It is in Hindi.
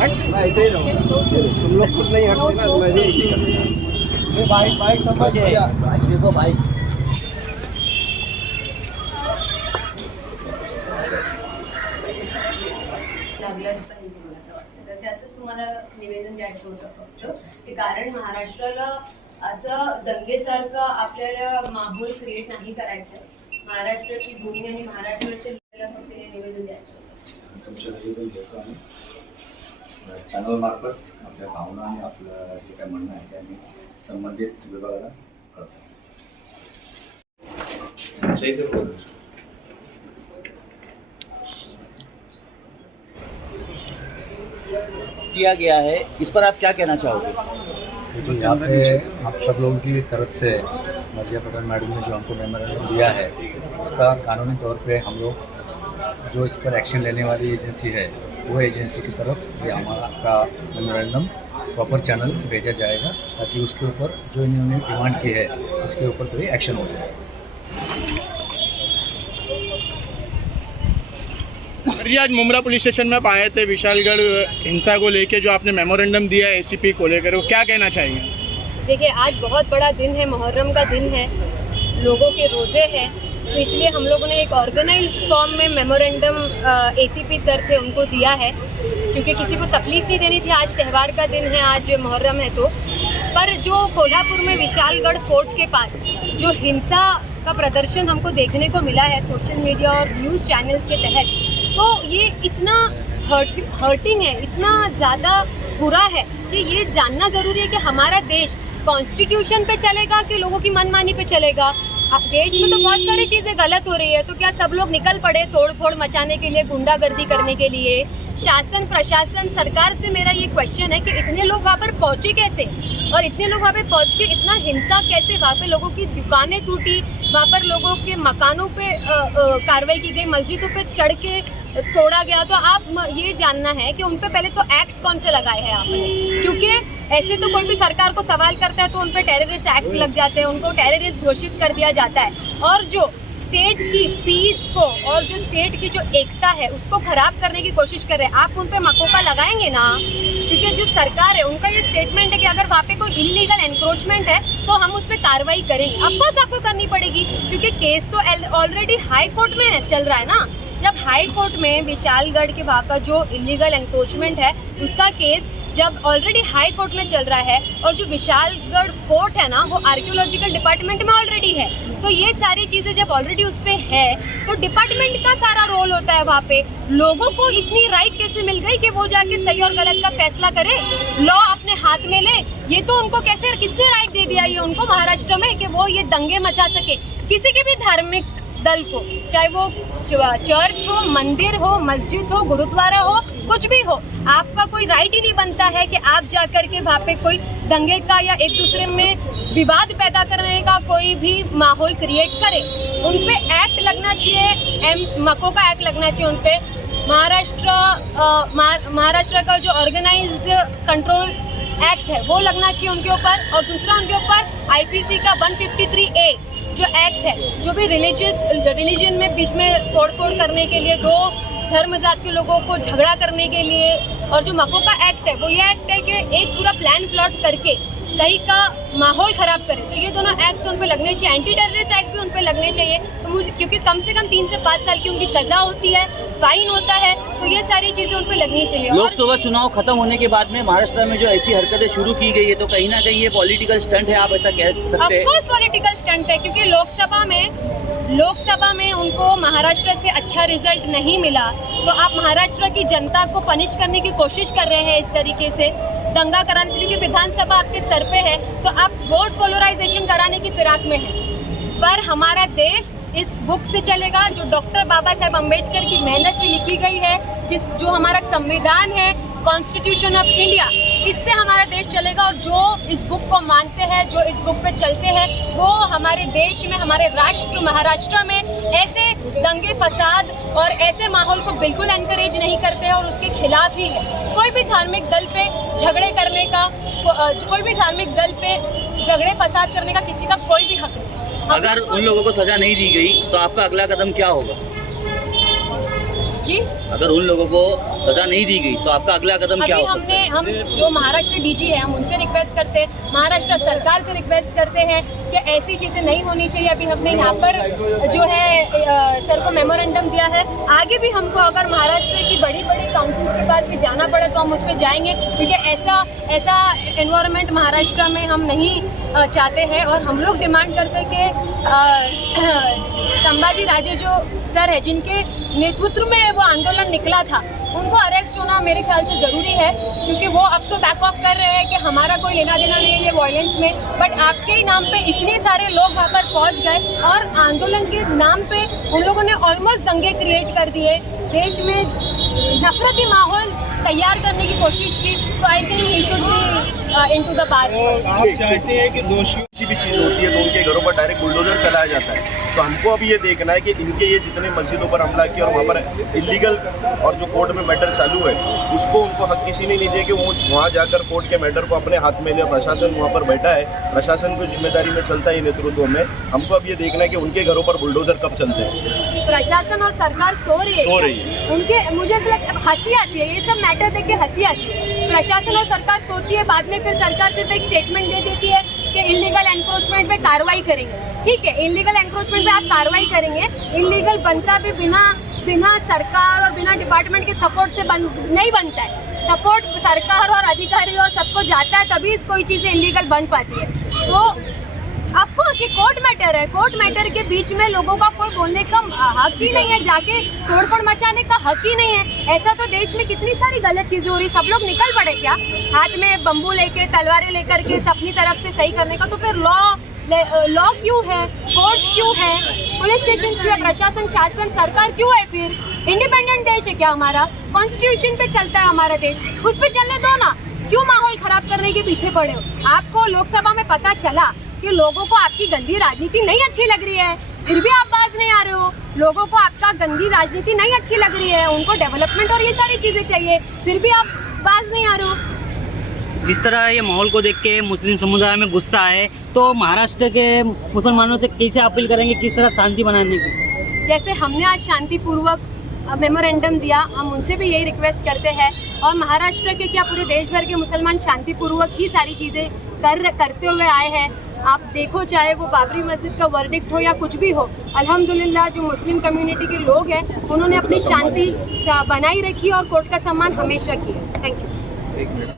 ऐसे ही रहो, तुम लोग खुद नहीं हटते ना, मैं भी ऐसे ही करूँगा। बाइक बाइक समझ गया, देखो बाइक। लागलाच पाहिजे मला असं वाटतं. तर त्याचंच तुम्हाला निवेदन द्यायचं होतं फक्त, की कारण महाराष्ट्राला असं दंगेसारखं आपल्याला माहोल क्रिएट नाही करायचं आहे. महाराष्ट्राची भूमी आणि महाराष्ट्राच्या लोकांना फक्त हे निवेदन द्यायचं होतं. तुमचं निवेदन घेतो आम्ही चॅनलमार्फत आपल्या भावना आणि आपलं जे काय म्हणणं आहे ते आम्ही संबंधित विभागाला कळतो. किया गया है, इस पर आप क्या कहना चाहोगे? तो यहाँ पे आप सब लोगों की तरफ से मर्जिया पटेल मैडम ने जो हमको मेमोरेंडम दिया है, उसका कानूनी तौर पे हम लोग जो इस पर एक्शन लेने वाली एजेंसी है वो एजेंसी की तरफ ये हमारा मेमोरेंडम प्रॉपर चैनल भेजा जाएगा, ताकि उसके ऊपर जो इन्होंने डिमांड की है उसके ऊपर कोई एक्शन हो जाए। जी आज मुमरा पुलिस स्टेशन में आप आए थे विशालगढ़ हिंसा को लेके, जो आपने मेमोरेंडम दिया है एसीपी को लेकर, वो क्या कहना चाहिए? देखिए, आज बहुत बड़ा दिन है, मुहर्रम का दिन है, लोगों के रोज़े हैं, तो इसलिए हम लोगों ने एक ऑर्गेनाइज्ड फॉर्म में मेमोरेंडम एसीपी सर थे उनको दिया है, क्योंकि किसी को तकलीफ़ नहीं देनी थी। आज त्यौहार का दिन है, आज मुहर्रम है, तो पर जो कोल्हापुर में विशालगढ़ फोर्ट के पास जो हिंसा का प्रदर्शन हमको देखने को मिला है सोशल मीडिया और न्यूज़ चैनल्स के तहत, तो ये इतना हर्टिंग है, इतना ज़्यादा बुरा है कि ये जानना ज़रूरी है कि हमारा देश कॉन्स्टिट्यूशन पे चलेगा कि लोगों की मनमानी पे चलेगा। देश में तो बहुत सारी चीज़ें गलत हो रही है, तो क्या सब लोग निकल पड़े तोड़ फोड़ मचाने के लिए, गुंडागर्दी करने के लिए? शासन प्रशासन सरकार से मेरा ये क्वेश्चन है कि इतने लोग वहाँ पर पहुँचे कैसे, और इतने लोग वहाँ पे पहुँच के इतना हिंसा कैसे? वहाँ पे लोगों की दुकानें टूटी, वहाँ पर लोगों के मकानों पे कार्रवाई की गई, मस्जिदों पे चढ़ के तोड़ा गया। तो आप ये जानना है कि उन पे पहले तो एक्ट कौन से लगाए हैं आपने, क्योंकि ऐसे तो कोई भी सरकार को सवाल करता है तो उन पे टेररिस्ट एक्ट लग जाते हैं, उनको टेररिस्ट घोषित कर दिया जाता है, और जो स्टेट की पीस को और जो स्टेट की जो एकता है उसको खराब करने की कोशिश कर रहे हैं। आप उन पे मकोका लगाएंगे ना, क्योंकि जो सरकार है उनका ये स्टेटमेंट है कि अगर वहाँ पे कोई इलीगल एनक्रोचमेंट है तो हम उस पर कार्रवाई करेंगे। ऑफकोर्स आपको करनी पड़ेगी, क्योंकि केस तो ऑलरेडी हाई कोर्ट में चल रहा है ना। जब हाई कोर्ट में विशालगढ़ के वहाँ का जो इलीगल एनक्रोचमेंट है उसका केस जब ऑलरेडी हाई कोर्ट में चल रहा है, और जो विशालगढ़ फोर्ट है ना वो आर्कियोलॉजिकल डिपार्टमेंट में ऑलरेडी है, तो ये सारी चीज़ें जब ऑलरेडी उस पर है तो डिपार्टमेंट का सारा रोल होता है वहाँ पे। लोगों को इतनी राइट कैसे मिल गई कि वो जाके सही और गलत का फैसला करे, लॉ अपने हाथ में ले? ये तो उनको कैसे, किसने राइट दे दिया ये उनको महाराष्ट्र में कि वो ये दंगे मचा सके? किसी के भी धार्मिक दल को, चाहे वो चर्च हो, मंदिर हो, मस्जिद हो, गुरुद्वारा हो, कुछ भी हो, आपका कोई राइट ही नहीं बनता है कि आप जाकर के वहाँ पे कोई दंगे का या एक दूसरे में विवाद पैदा करने का कोई भी माहौल क्रिएट करे। उन पे एक्ट लगना चाहिए, मको का एक्ट लगना चाहिए उन पे। महाराष्ट्र का जो ऑर्गेनाइज्ड कंट्रोल एक्ट है वो लगना चाहिए उनके ऊपर, और दूसरा उनके ऊपर आईपीसी का 153A जो एक्ट है, जो भी रिलीजन में बीच में तोड़-फोड़ करने के लिए, दो धर्म जात के लोगों को झगड़ा करने के लिए, और जो मको का एक्ट है वो ये एक्ट है कि एक पूरा प्लान प्लॉट करके कहीं का माहौल ख़राब करे, तो ये दोनों एक्ट तो उन पे लगने चाहिए। एंटी टेररिस्ट एक्ट भी उन पे लगने चाहिए, तो मुझे, क्योंकि कम से कम 3 से 5 साल की उनकी सज़ा होती है, फाइन होता है, तो ये सारी चीज़ें उन पे लगनी चाहिए। लोकसभा चुनाव खत्म होने के बाद में महाराष्ट्र में जो ऐसी हरकतें शुरू की गई है, तो कहीं ना कहीं ये पॉलिटिकल स्टंट है, आप ऐसा कह सकते हैं? ऑफकोर्स पॉलिटिकल स्टंट है, क्योंकि लोकसभा में उनको महाराष्ट्र से अच्छा रिजल्ट नहीं मिला, तो आप महाराष्ट्र की जनता को पनिश करने की कोशिश कर रहे हैं इस तरीके से, दंगा कराने से, क्योंकि विधानसभा आपके सर पे है, तो आप वोट पोलराइजेशन कराने की फिराक में हैं। पर हमारा देश इस बुक से चलेगा जो डॉक्टर बाबा साहेब अम्बेडकर की मेहनत से लिखी गई है, जो हमारा संविधान है, कॉन्स्टिट्यूशन ऑफ इंडिया, इससे हमारा देश चलेगा। और जो इस बुक को मानते हैं, जो इस बुक पे चलते हैं, वो हमारे देश में, हमारे राष्ट्र महाराष्ट्र में ऐसे दंगे फसाद और ऐसे माहौल को बिल्कुल एनकरेज नहीं करते हैं, और उसके खिलाफ ही है। कोई भी धार्मिक दल पे झगड़े करने का, कोई भी धार्मिक दल पे झगड़े फसाद करने का किसी का कोई भी हक नहीं। अगर उन लोगों को सजा नहीं दी गई तो आपका अगला कदम क्या होगा? जी अगर उन लोगों को सजा नहीं दी गई तो आपका अगला कदम क्या अभी हो सकता है? हम जो महाराष्ट्र डीजी है हम उनसे रिक्वेस्ट करते हैं, महाराष्ट्र सरकार से रिक्वेस्ट करते हैं कि ऐसी चीज़ें नहीं होनी चाहिए। अभी हमने यहाँ पर जो है सर को मेमोरेंडम दिया है। आगे भी हमको अगर महाराष्ट्र की बड़ी बड़ी काउंसिल्स के पास भी जाना पड़े तो हम उस पर जाएंगे, क्योंकि ऐसा एनवायरनमेंट महाराष्ट्र में हम नहीं चाहते हैं। और हम लोग डिमांड करते हैं कि संभाजी राजे जो सर है जिनके नेतृत्व में वो आंदोलन निकला था, उनको अरेस्ट होना मेरे ख्याल से ज़रूरी है, क्योंकि वो अब तो बैक ऑफ कर रहे हैं कि हमारा कोई लेना देना नहीं है ये वायलेंस में। बट आपके ही नाम पे इतने सारे लोग वहाँ पर पहुँच गए और आंदोलन के नाम पे उन लोगों ने ऑलमोस्ट दंगे क्रिएट कर दिए, देश में नफरती माहौल तैयार करने की कोशिश की। तो I think he should be into the bars. आप चाहते हैं कि दोषी किसी भी चीज़ होती है तो उनके घरों पर डायरेक्ट बुलडोजर चलाया जाता है, तो हमको अभी ये देखना है कि इनके ये जितने मस्जिदों पर हमला किया और वहाँ पर इलीगल और जो कोर्ट में मैटर चालू है उसको उनको हक किसी ने नहीं दिया कि वो वहाँ जाकर कोर्ट के मैटर को अपने हाथ में ले। प्रशासन वहाँ पर बैठा है, प्रशासन को जिम्मेदारी में चलता है नेतृत्व में। हमको अब ये देखना है कि उनके घरों पर बुलडोजर कब चलते हैं। प्रशासन और सरकार सो रही है उनके, मुझे ऐसा लगता है हंसी आती है, ये सब मैटर देख के हंसी आती है। प्रशासन और सरकार सोती है, बाद में फिर सरकार सिर्फ एक स्टेटमेंट दे देती है कि इलीगल एनक्रोचमेंट पे कार्रवाई करेंगे। ठीक है, इलीगल एनक्रोचमेंट पे आप कार्रवाई करेंगे, इलीगल बनता भी बिना सरकार और बिना डिपार्टमेंट के सपोर्ट से नहीं बनता है। सपोर्ट सरकार और अधिकारी और सबको जाता है, तभी कोई चीज़ें इलीगल बन पाती है। तो ऑफकोर्स ये कोर्ट मैटर है, कोर्ट मैटर के बीच में लोगों का कोई बोलने का हक ही नहीं है, जाके तोड़फोड़ मचाने का हक ही नहीं है। ऐसा तो देश में कितनी सारी गलत चीज़ें हो रही, सब लोग निकल पड़े क्या हाथ में बम्बू लेके, तलवारें लेकर के अपनी तरफ से सही करने का? तो फिर लॉ क्यों है, कोर्ट्स क्यों है, पुलिस स्टेशन क्यों है, प्रशासन शासन सरकार क्यों है? फिर इंडिपेंडेंट देश है क्या हमारा? कॉन्स्टिट्यूशन पे चलता है हमारा देश, उस पर चलने दो ना, क्यों माहौल खराब करने के पीछे पड़े हो? आपको लोकसभा में पता चला कि लोगों को आपकी गंदी राजनीति नहीं अच्छी लग रही है, फिर भी आप बाज नहीं आ रहे हो। लोगों को आपका गंदी राजनीति नहीं अच्छी लग रही है, उनको डेवलपमेंट और ये सारी चीज़ें चाहिए, फिर भी आप बाज नहीं आ रहे हो। जिस तरह ये माहौल को देख के मुस्लिम समुदाय में गुस्सा है, तो महाराष्ट्र के मुसलमानों से कैसे अपील करेंगे, किस तरह शांति बनाने की? जैसे हमने आज शांतिपूर्वक मेमोरेंडम दिया, हम उनसे भी यही रिक्वेस्ट करते हैं। और महाराष्ट्र के क्या पूरे देश भर के मुसलमान शांतिपूर्वक ही सारी चीज़ें करते हुए आए हैं। आप देखो, चाहे वो बाबरी मस्जिद का वर्डिक्ट हो या कुछ भी हो, अल्हम्दुलिल्लाह जो मुस्लिम कम्युनिटी के लोग हैं उन्होंने अपनी शांति बनाई रखी और कोर्ट का सम्मान हमेशा किया। Thank you.